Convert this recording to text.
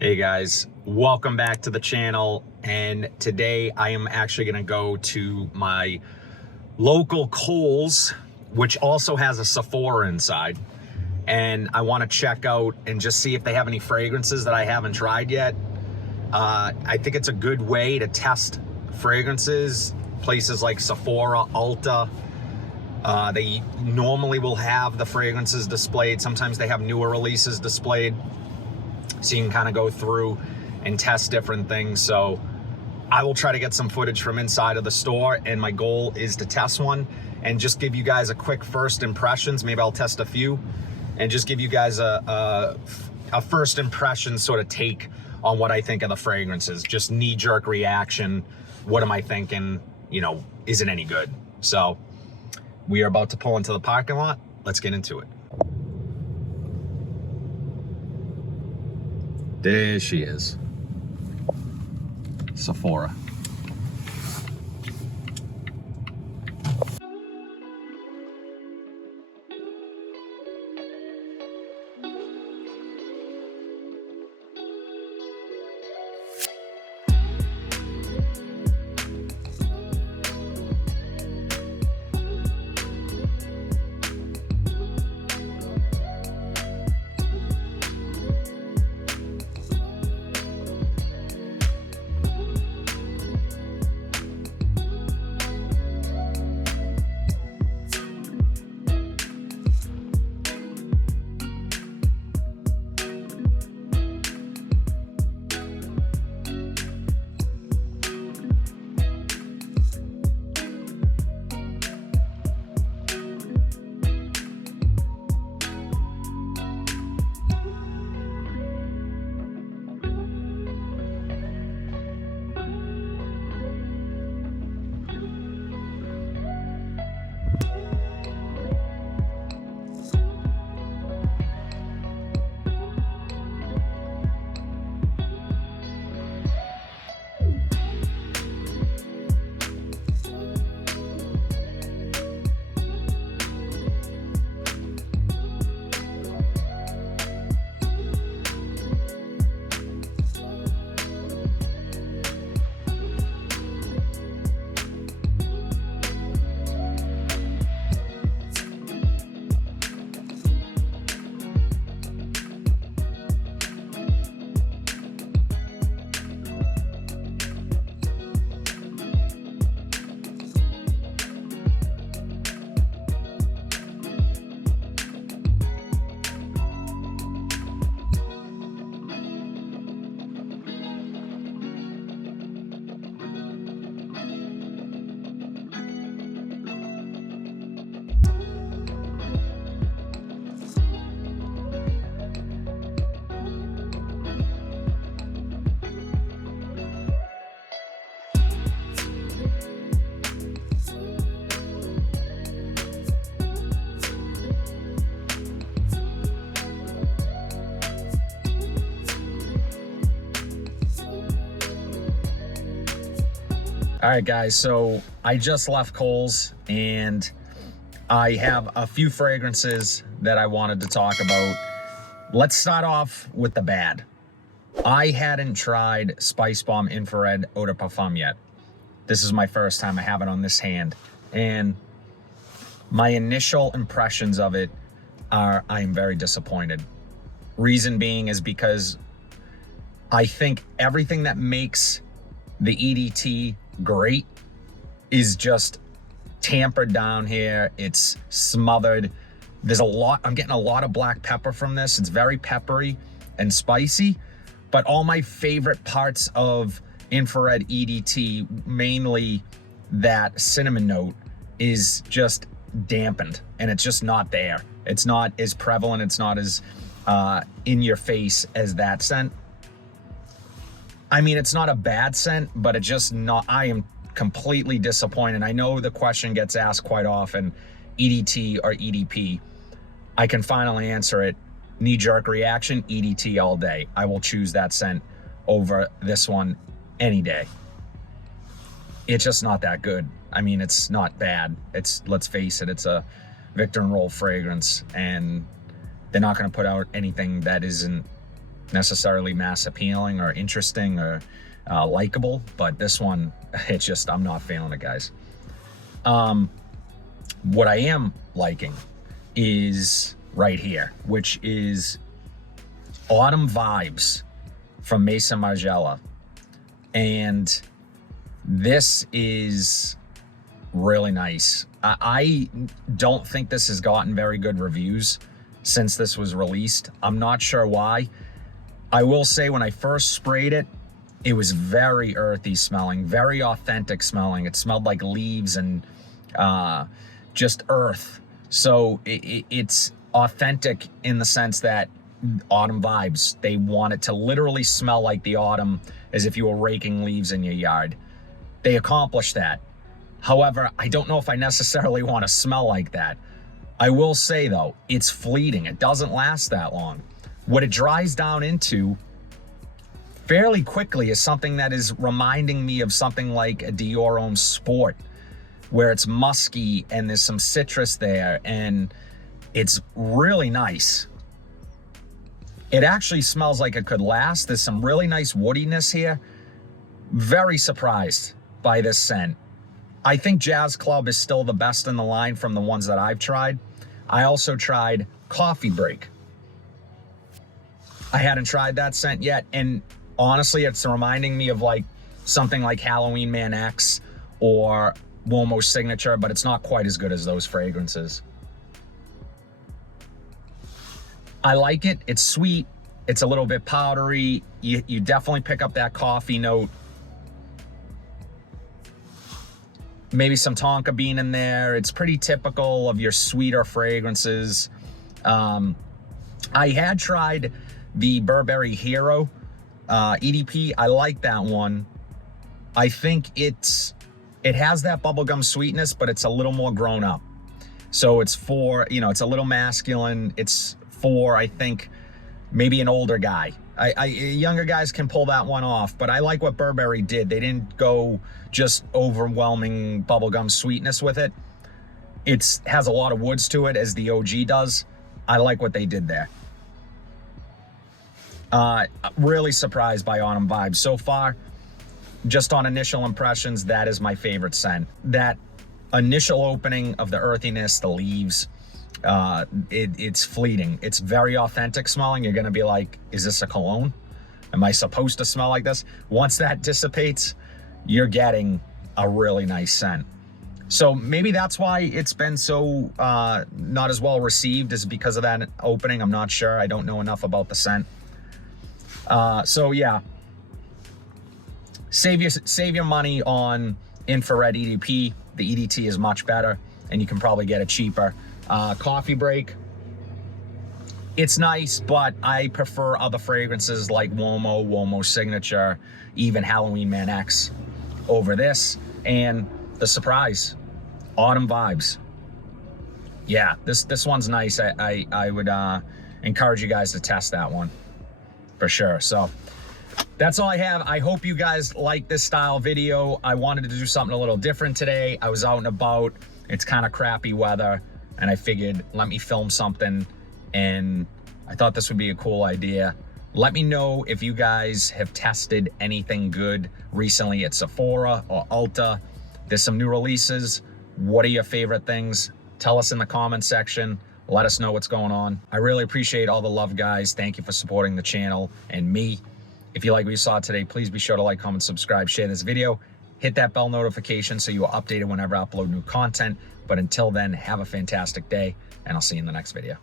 Hey guys, welcome back to the channel, and today I am actually going to go to my local Kohl's, which also has a Sephora inside, and I want to check out and just see if they have any fragrances that I haven't tried yet. I think it's a good way to test fragrances. Places like Sephora, Ulta, they normally will have the fragrances displayed. Sometimes they have newer releases displayed, so you can kind of go through and test different things. So I will try to get some footage from inside of the store, and my goal is to test one and just give you guys a quick first impressions. Maybe I'll test a few and just give you guys a first impression sort of take on what I think of the fragrances. Just knee-jerk reaction. What am I thinking? You know, is it any good? So we are about to pull into the parking lot. Let's get into it. There she is, Sephora. All right, guys, so I just left Kohl's and I have a few fragrances that I wanted to talk about. Let's start off with the bad. I hadn't tried Spicebomb Infrared Eau de Parfum yet. This is my first time. I have it on this hand, and my initial impressions of it are I'm very disappointed. Reason being is because I think everything that makes the EDT great is just tampered down here. It's smothered. There's a lot, I'm getting a lot of black pepper from this. It's very peppery and spicy, but all my favorite parts of infrared EDT, mainly that cinnamon note, is just dampened, and it's just not there. It's not as prevalent. It's not as in your face as that scent. I mean, it's not a bad scent, but it's just not, I am completely disappointed. I know the question gets asked quite often, EDT or EDP. I can finally answer it. Knee-jerk reaction, EDT all day. I will choose that scent over this one any day. It's just not that good. I mean, it's not bad. It's, let's face it, it's a Victor and Roll fragrance, and they're not going to put out anything that isn't necessarily mass appealing or interesting or likable, but this one, it's just, I'm not feeling it, guys. What I am liking is right here, which is Autumn Vibes from Maison Margiela. And this is really nice. I don't think this has gotten very good reviews since this was released. I'm not sure why. I will say when I first sprayed it, it was very earthy smelling, very authentic smelling. It smelled like leaves and just earth. So it's authentic in the sense that autumn vibes. They want it to literally smell like the autumn, as if you were raking leaves in your yard. They accomplished that. However, I don't know if I necessarily want to smell like that. I will say though, it's fleeting. It doesn't last that long. What it dries down into fairly quickly is something that is reminding me of something like a Dior Homme Sport, where it's musky and there's some citrus there, and it's really nice. It actually smells like it could last. There's some really nice woodiness here. Very surprised by this scent. I think Jazz Club is still the best in the line from the ones that I've tried. I also tried Coffee Break. I hadn't tried that scent yet, and honestly, it's reminding me of like something like Halloween Man X or Uomo Signature, but it's not quite as good as those fragrances. I like it. It's sweet. It's a little bit powdery. You definitely pick up that coffee note. Maybe some tonka bean in there. It's pretty typical of your sweeter fragrances. I had tried the Burberry Hero EDP. I like that one. I think it has that bubblegum sweetness, but it's a little more grown up. So it's for, it's a little masculine. It's for, I think, maybe an older guy. Younger guys can pull that one off, but I like what Burberry did. They didn't go just overwhelming bubblegum sweetness with it. It has a lot of woods to it, as the OG does. I like what they did there. Really surprised by Autumn Vibes so far. Just on initial impressions, that is my favorite scent. That initial opening of the earthiness, the leaves, it's fleeting. It's very authentic smelling. You're gonna be like, is this a cologne? Am I supposed to smell like this? Once that dissipates, you're getting a really nice scent. So maybe that's why it's been so not as well received, is because of that opening. I'm not sure. I don't know enough about the scent. So yeah, save your money on infrared EDP. The EDT is much better, and you can probably get it cheaper. Coffee Break, it's nice, but I prefer other fragrances like Uomo Signature, even Halloween Man X over this. And the surprise, Autumn Vibes. Yeah, this one's nice. I would encourage you guys to test that one for sure. So that's all I have. I hope you guys like this style video. I wanted to do something a little different today. I was out and about. It's kind of crappy weather, and I figured, let me film something, and I thought this would be a cool idea. Let me know if you guys have tested anything good recently at Sephora or Ulta. There's some new releases. What are your favorite things? Tell us in the comment section. Let us know what's going on. I really appreciate all the love, guys. Thank you for supporting the channel and me. If you like what you saw today, please be sure to like, comment, subscribe, share this video. Hit that bell notification so you are updated whenever I upload new content. But until then, have a fantastic day, and I'll see you in the next video.